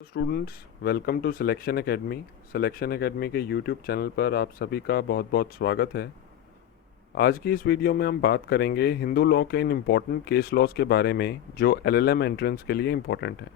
Students, welcome to selection academy. Selection academy के YouTube channel पर आप सभी का बहुत बहुत स्वागत है। आज की इस वीडियो में हम बात करेंगे हिंदू लॉ के इन इम्पॉर्टेंट केस लॉज के बारे में जो एलएलएम एंट्रेंस के लिए इम्पॉर्टेंट है।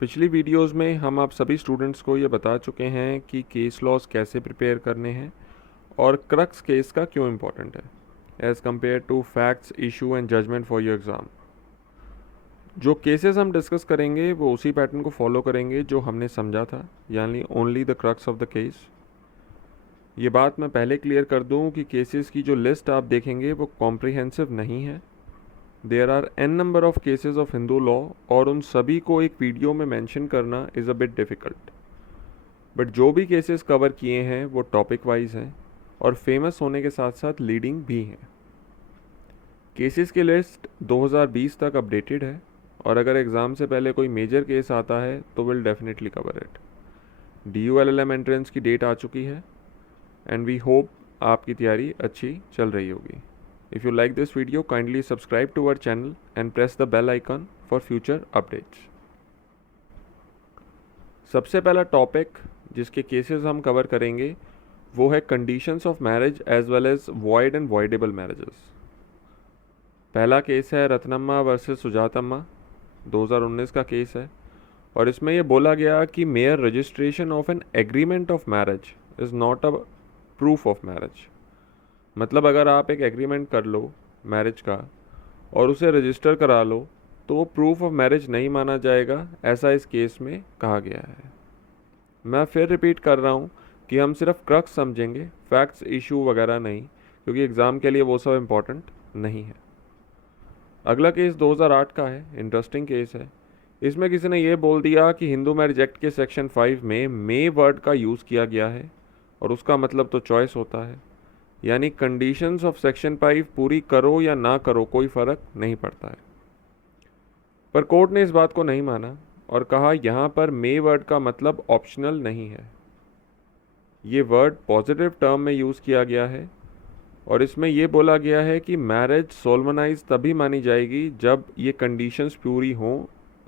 पिछली वीडियोस में हम आप सभी स्टूडेंट्स को ये बता चुके हैं कि केस लॉज कैसे प्रिपेयर करने हैं और क्रक्स केस का क्यों इम्पॉर्टेंट है as compare to facts, issue and judgment for your exam. जो केसेस हम डिस्कस करेंगे वो उसी पैटर्न को फॉलो करेंगे जो हमने समझा था, यानी only the crux of the case. ये बात मैं पहले क्लियर कर दूं कि केसेस की जो लिस्ट आप देखेंगे वो कॉम्प्रिहेंसिव नहीं है। There are an number of cases of Hindu law और उन सभी को एक वीडियो में मेंशन करना is a bit difficult. But जो भी केसेस कवर किए हैं वो टॉपिक वाइज हैं और फेमस होने के साथ साथ लीडिंग भी हैं। केसेस की लिस्ट 2020 तक अपडेटेड है और अगर एग्ज़ाम से पहले कोई मेजर केस आता है तो will definitely cover it. DU LLM entrance की डेट आ चुकी है एंड वी होप आपकी तैयारी अच्छी चल रही होगी। If you like this video kindly subscribe to our channel and press the bell icon for future updates. सबसे पहला टॉपिक जिसके केसेस हम कवर करेंगे वो है conditions of marriage as well as void and voidable marriages. पहला case है Rathnamma versus सुजातम्मा, 2019 का केस है और इसमें यह बोला गया कि mayor registration of an agreement of marriage is not a proof of marriage. मतलब अगर आप एक एग्रीमेंट कर लो मैरिज का और उसे रजिस्टर करा लो तो वो प्रूफ ऑफ मैरिज नहीं माना जाएगा, ऐसा इस केस में कहा गया है। मैं फिर रिपीट कर रहा हूँ कि हम सिर्फ क्रक्स समझेंगे, फैक्ट्स, इशू वगैरह नहीं, क्योंकि एग्ज़ाम के लिए वो सब इम्पोर्टेंट नहीं है। अगला केस 2008 का है, इंटरेस्टिंग केस है। इसमें किसी ने ये बोल दिया कि हिंदू मैरिज एक्ट के सेक्शन 5 में मे वर्ड का यूज़ किया गया है और उसका मतलब तो चॉइस होता है, यानी कंडीशंस ऑफ सेक्शन 5 पूरी करो या ना करो कोई फ़र्क नहीं पड़ता है। पर कोर्ट ने इस बात को नहीं माना और कहा यहाँ पर मे वर्ड का मतलब ऑप्शनल नहीं है। ये वर्ड पॉजिटिव टर्म में यूज़ किया गया है और इसमें यह बोला गया है कि मैरिज सोलमनाइज तभी मानी जाएगी जब ये कंडीशंस पूरी हों,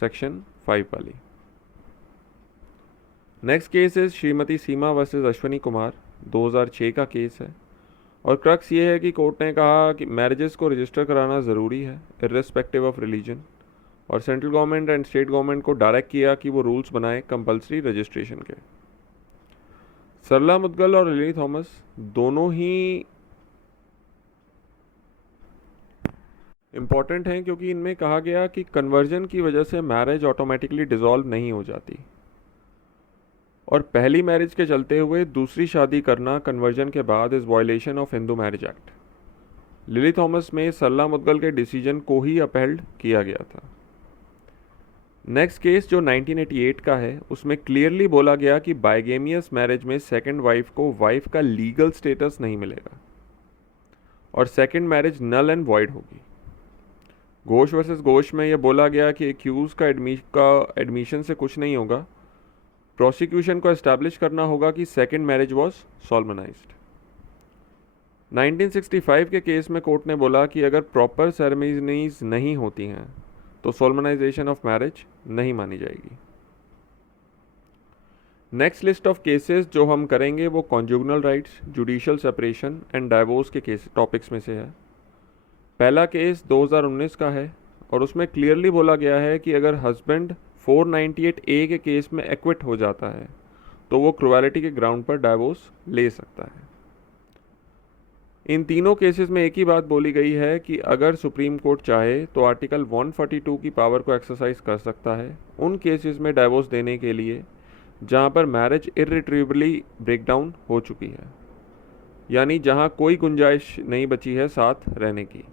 सेक्शन 5 वाली। नेक्स्ट केस है श्रीमती सीमा वर्सेस अश्वनी कुमार, 2006 का केस है और क्रक्स ये है कि कोर्ट ने कहा कि मैरिजेस को रजिस्टर कराना ज़रूरी है इर्रेस्पेक्टिव ऑफ रिलीजन, और central government and state government को डायरेक्ट किया कि वो रूल्स बनाए कंपलसरी रजिस्ट्रेशन के। सरला मुदगल और लिली थॉमस दोनों ही इम्पॉर्टेंट हैं क्योंकि इनमें कहा गया कि कन्वर्जन की वजह से मैरिज ऑटोमेटिकली डिसॉल्व नहीं हो जाती और पहली मैरिज के चलते हुए दूसरी शादी करना कन्वर्जन के बाद is violation of Hindu marriage act. Lily Thomas में सरला मुदगल के डिसीजन को ही अपहेल्ड किया गया था। नेक्स्ट केस जो 1988 का है उसमें क्लियरली बोला गया कि बाइगेमियस मैरिज में सेकंड वाइफ को वाइफ का लीगल स्टेटस नहीं मिलेगा और second marriage null and void होगी। घोष वर्सेस घोष में यह बोला गया कि एक्यूज का एडमिशन से कुछ नहीं होगा, प्रोसिक्यूशन को एस्टैब्लिश करना होगा कि सेकंड मैरिज वाज सोलमनाइज्ड। 1965 के केस में कोर्ट ने बोला कि अगर प्रॉपर सेरेमनीज नहीं होती हैं तो सोलमनाइजेशन ऑफ मैरिज नहीं मानी जाएगी। नेक्स्ट लिस्ट ऑफ केसेस जो हम करेंगे वो conjugal rights, judicial separation and divorce के केस टॉपिक्स में से है। पहला केस 2019 का है और उसमें क्लियरली बोला गया है कि अगर हस्बैंड 498A के केस में एक्विट हो जाता है तो वो क्रुएलिटी के ग्राउंड पर डाइवोर्स ले सकता है। इन तीनों केसेस में एक ही बात बोली गई है कि अगर सुप्रीम कोर्ट चाहे तो आर्टिकल 142 की पावर को एक्सरसाइज कर सकता है उन केसेस में डाइवोर्स देने के लिए जहां पर मैरिज इर्रिट्रीवेबली ब्रेकडाउन हो चुकी है, यानी जहां कोई गुंजाइश नहीं बची है साथ रहने की।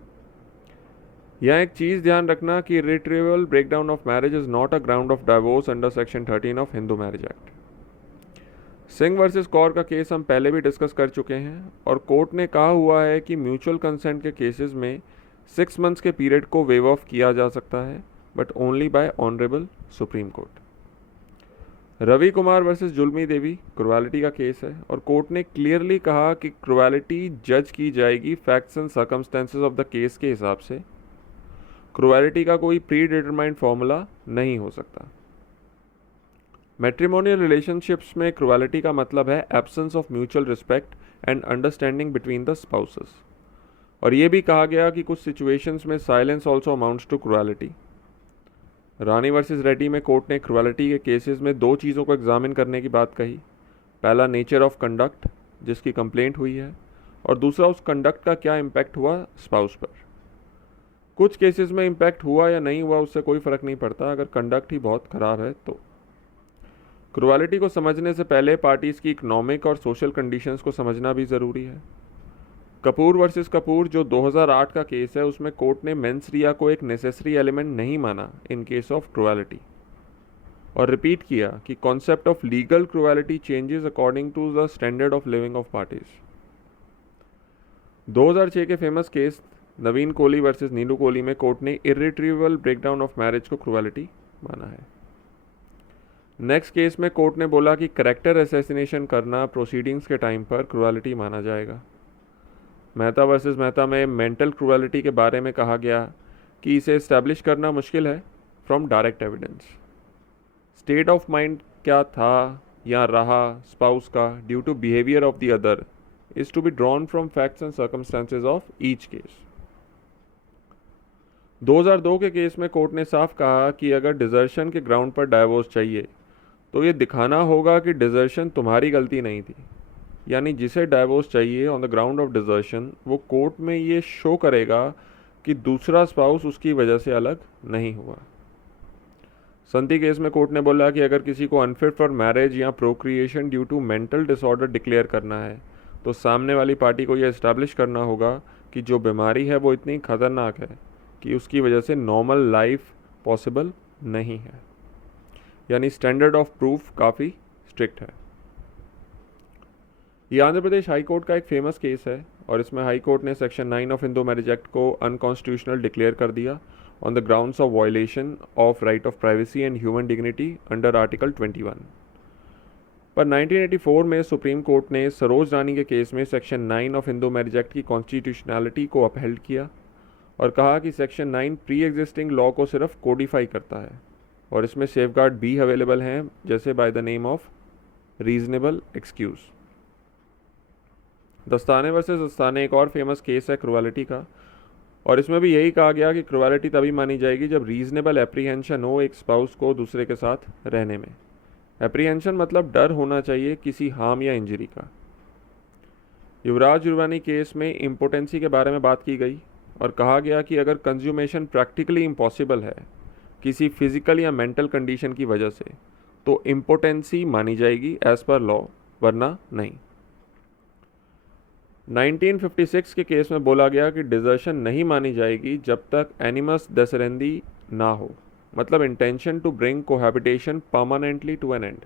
यहाँ एक चीज़ ध्यान रखना कि irretrievable breakdown of marriage is not a ground of divorce under section 13 of Hindu marriage act. Singh versus Kaur का केस हम पहले भी डिस्कस कर चुके हैं और कोर्ट ने कहा हुआ है कि म्यूचुअल कंसेंट के केसेस में 6 मंथ्स के पीरियड को वेव ऑफ किया जा सकता है, but only by honourable supreme court. Ravi Kumar versus Julmi Devi cruelty का केस है और कोर्ट ने क्लियरली कहा कि क्रुएलिटी जज की जाएगी facts and circumstances of the case के हिसाब से, क्रुएलिटी का कोई प्री डिटरमाइंड फॉर्मूला नहीं हो सकता। मैट्रिमोनियल रिलेशनशिप्स में क्रुएलिटी का मतलब है absence of mutual respect and understanding between the spouses. और ये भी कहा गया कि कुछ सिचुएशंस में silence also amounts to cruelty. Rani versus Reddy में कोर्ट ने क्रुएलिटी के केसेस में दो चीज़ों को एग्जामिन करने की बात कही। पहला नेचर ऑफ कंडक्ट जिसकी कंप्लेंट हुई है, और दूसरा उस कंडक्ट का क्या इम्पैक्ट हुआ स्पाउस पर। कुछ केसेस में इम्पैक्ट हुआ या नहीं हुआ उससे कोई फ़र्क नहीं पड़ता, अगर कंडक्ट ही बहुत ख़राब है तो। क्रुएलिटी को समझने से पहले पार्टीज़ की इकोनॉमिक और सोशल कंडीशंस को समझना भी ज़रूरी है। कपूर वर्सेस कपूर जो 2008 का केस है, उसमें कोर्ट ने मेंस रिया को एक नेसेसरी एलिमेंट नहीं माना इन केस ऑफ क्रुएलिटी, और रिपीट किया कि concept of legal cruelty changes according to the standard of living of parties. 2006 के famous case Naveen Kohli versus Neelu Kohli में कोर्ट ने इर्रिट्रीवेबल ब्रेकडाउन ऑफ मैरिज को क्रुएलिटी माना है। नेक्स्ट केस में कोर्ट ने बोला कि कैरेक्टर असैसिनेशन करना प्रोसीडिंग्स के टाइम पर क्रुएलिटी माना जाएगा। मेहता वर्सेस मेहता में मेंटल क्रुएलिटी के बारे में कहा गया कि इसे इस्टेब्लिश करना मुश्किल है from direct evidence. State of mind क्या था या रहा स्पाउस का due to behaviour of the other is to be drawn from facts and circumstances of each case. 2002 के केस में कोर्ट ने साफ कहा कि अगर डिजर्शन के ग्राउंड पर डाइवोर्स चाहिए तो ये दिखाना होगा कि डिजर्शन तुम्हारी गलती नहीं थी, यानी जिसे डाइवोर्स चाहिए on the ground of desertion वो कोर्ट में ये शो करेगा कि दूसरा स्पाउस उसकी वजह से अलग नहीं हुआ। संति केस में कोर्ट ने बोला कि अगर किसी को अनफिट फॉर मैरिज या procreation due to mental disorder declare करना है तो सामने वाली पार्टी को यह इस्टेब्लिश करना होगा कि जो बीमारी है वो इतनी खतरनाक है कि उसकी वजह से नॉर्मल लाइफ पॉसिबल नहीं है, यानी स्टैंडर्ड ऑफ प्रूफ काफ़ी स्ट्रिक्ट है। ये आंध्र प्रदेश हाई कोर्ट का एक फेमस केस है और इसमें हाई कोर्ट ने section 9 of Hindu marriage act को अनकॉन्स्टिट्यूशनल डिक्लेयर कर दिया on the grounds of violation of right of privacy and human dignity under article 21। पर 1984 में सुप्रीम कोर्ट ने सरोज रानी के केस में section 9 of Hindu marriage act की कॉन्स्टिट्यूशनैलिटी को अपहेल्ड किया और कहा कि सेक्शन 9 प्री एग्जिस्टिंग लॉ को सिर्फ कोडिफाई करता है और इसमें सेफगार्ड भी अवेलेबल हैं, जैसे by the name of reasonable excuse. दस्ताने वर्सेस दस्ताने एक और फेमस केस है क्रुएलिटी का, और इसमें भी यही कहा गया कि क्रुएलिटी तभी मानी जाएगी जब रीजनेबल एप्रीहेंशन हो एक स्पाउस को दूसरे के साथ रहने में। एप्रीहेंशन मतलब डर होना चाहिए किसी हार्म या इंजरी का। युवराज युवरानी केस में इम्पोटेंसी के बारे में बात की गई और कहा गया कि अगर कंज्यूमेशन प्रैक्टिकली इम्पॉसिबल है किसी फिजिकल या मेंटल कंडीशन की वजह से तो इम्पोटेंसी मानी जाएगी एज पर लॉ, वरना नहीं। 1956 के केस में बोला गया कि डिजर्शन नहीं मानी जाएगी जब तक एनिमस डेसरेंदी ना हो, मतलब intention to bring cohabitation permanently to an end,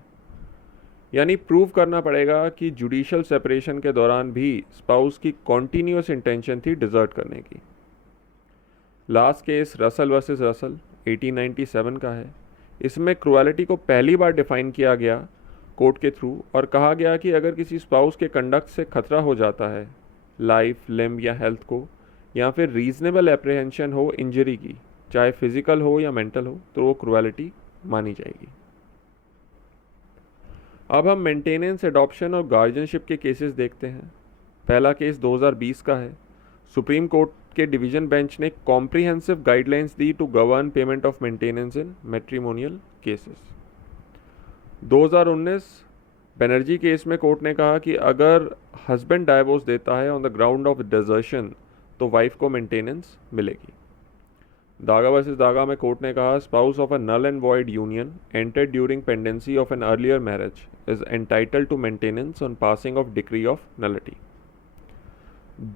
यानी प्रूव करना पड़ेगा कि जुडिशियल सेपरेशन के दौरान भी स्पाउस की कॉन्टीन्यूस इंटेंशन थी डिजर्ट करने की। Last case Russell versus Russell 1897 का है। इसमें क्रुएलिटी को पहली बार डिफाइन किया गया कोर्ट के थ्रू और कहा गया कि अगर किसी स्पाउस के कंडक्ट से खतरा हो जाता है लाइफ, लिम्ब या हेल्थ को, या फिर रीजनेबल एप्रीहेंशन हो इंजरी की, चाहे फिजिकल हो या मेंटल हो, तो वो क्रुएलिटी मानी जाएगी। अब हम मेंटेनेंस, एडॉप्शन और गार्जियनशिप के केसेस देखते हैं। पहला केस 2020 का है। सुप्रीम कोर्ट के डिवीजन बेंच ने कॉम्प्रिहेंसिव गाइडलाइंस दी to govern payment of maintenance in matrimonial cases. 2019 Banerjee case में कोर्ट ने कहा कि अगर हस्बैंड डाइवोर्स देता है on the ground of desertion तो वाइफ को मेंटेनेंस मिलेगी। दागा वर्सेस दागा में कोर्ट ने कहा spouse of a null and void union entered during pendency of an earlier marriage is entitled to maintenance on passing of decree of nullity.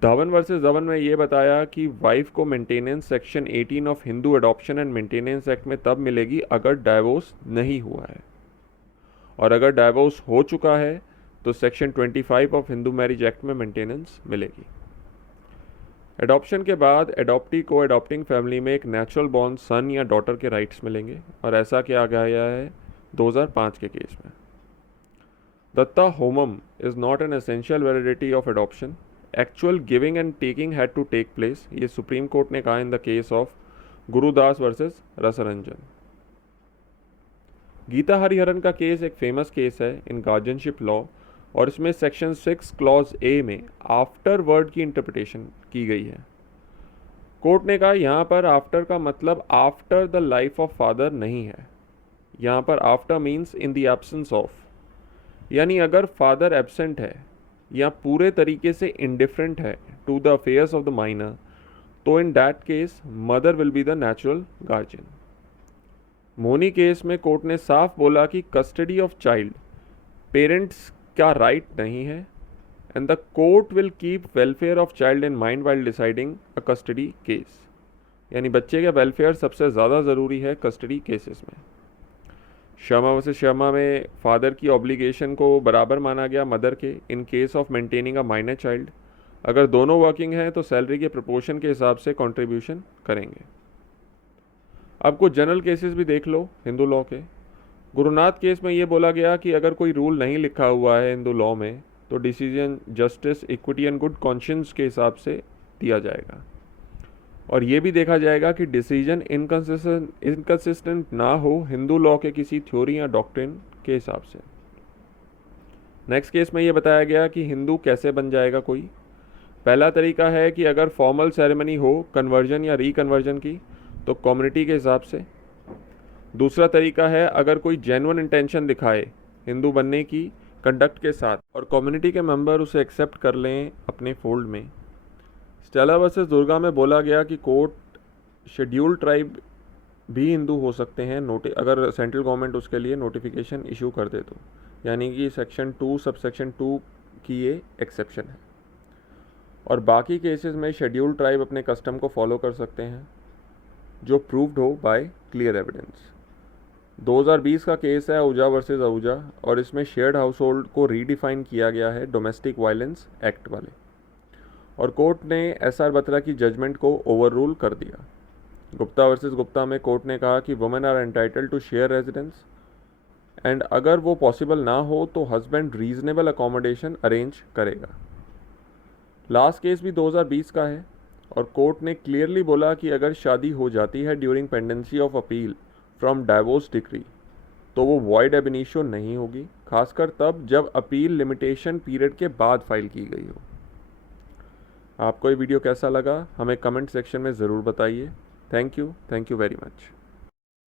Dhawan versus Dhawan में ये बताया कि वाइफ को maintenance section 18 of Hindu adoption and maintenance act में तब मिलेगी अगर divorce नहीं हुआ है, और अगर डाइवोर्स हो चुका है तो section 25 of Hindu marriage act में मेंटेनेंस मिलेगी। एडॉप्शन के बाद एडॉप्टी को एडॉप्टिंग फैमिली में एक नेचुरल बॉर्न सन या डॉटर के राइट्स मिलेंगे, और ऐसा किया गया है 2005 के केस में। Datta homam is not an essential validity of adoption, actual giving and taking had to take place, ये सुप्रीम कोर्ट ने कहा in the case of Gurudas versus Rasranjan. Geeta Hariharan का केस एक फेमस केस है इन गार्जियनशिप लॉ, और इसमें सेक्शन 6 क्लॉज ए में आफ्टर वर्ड की इंटरप्रिटेशन की गई है। कोर्ट ने कहा यहाँ पर आफ्टर का मतलब after the life of father नहीं है, यहाँ पर after means in the absence of, यानी अगर फादर एब्सेंट है या पूरे तरीके से इंडिफरेंट है to the affairs of the minor, तो in that case mother will be the natural guardian. मोनी केस में कोर्ट ने साफ बोला कि कस्टडी ऑफ चाइल्ड पेरेंट्स का राइट नहीं है, and the court will keep welfare of child in mind while deciding a custody case, यानी बच्चे का वेलफेयर सबसे ज़्यादा ज़रूरी है कस्टडी केसेस में। शर्मा वर्सेस शर्मा में फादर की ऑब्लिगेशन को बराबर माना गया मदर के इन case of maintaining a minor child. अगर दोनों वर्किंग हैं तो सैलरी के प्रोपोर्शन के हिसाब से कंट्रीब्यूशन करेंगे। अब कुछ जनरल केसेस भी देख लो हिंदू लॉ के। गुरुनाथ केस में ये बोला गया कि अगर कोई रूल नहीं लिखा हुआ है हिंदू लॉ में तो decision justice, equity and good conscience के हिसाब से दिया जाएगा, और ये भी देखा जाएगा कि डिसीजन इनकंसिस्टेंट ना हो हिंदू लॉ के किसी थ्योरी या डॉक्ट्रिन के हिसाब से। नेक्स्ट केस में ये बताया गया कि हिंदू कैसे बन जाएगा कोई। पहला तरीका है कि अगर फॉर्मल सेरेमनी हो कन्वर्जन या रिकन्वर्जन की तो कम्युनिटी के हिसाब से। दूसरा तरीका है अगर कोई जेन्युइन इंटेंशन दिखाए हिंदू बनने की कंडक्ट के साथ और कम्युनिटी के मेंबर उसे एक्सेप्ट कर लें अपने फोल्ड में। स्टेला वर्सेस दुर्गा में बोला गया कि कोर्ट शेड्यूल्ड ट्राइब भी हिंदू हो सकते हैं अगर सेंट्रल गवर्नमेंट उसके लिए नोटिफिकेशन इशू कर दे तो, यानी कि सेक्शन 2 सबसेक्शन 2 की ये एक्सेप्शन है। और बाकी केसेस में शेड्यूल्ड ट्राइब अपने कस्टम को फॉलो कर सकते हैं जो प्रूव्ड हो बाय क्लियर एविडेंस। 2020 का केस है आहूजा वर्सेस आहूजा, और इसमें शेयर्ड हाउस होल्ड को रीडिफाइन किया गया है डोमेस्टिक वायलेंस एक्ट वाले, और कोर्ट ने SR बत्रा की जजमेंट को ओवररूल कर दिया। गुप्ता वर्सेस गुप्ता में कोर्ट ने कहा कि women are entitled to share residence, and अगर वो पॉसिबल ना हो तो हस्बैंड रीजनेबल अकोमोडेशन अरेंज करेगा। लास्ट केस भी 2020 का है, और कोर्ट ने क्लियरली बोला कि अगर शादी हो जाती है during pendency of appeal from divorce decree तो वो वॉइड एब इनिशियो नहीं होगी, खासकर तब जब अपील लिमिटेशन पीरियड के बाद फाइल की गई हो। आपको ये वीडियो कैसा लगा हमें कमेंट सेक्शन में ज़रूर बताइए। Thank you very much.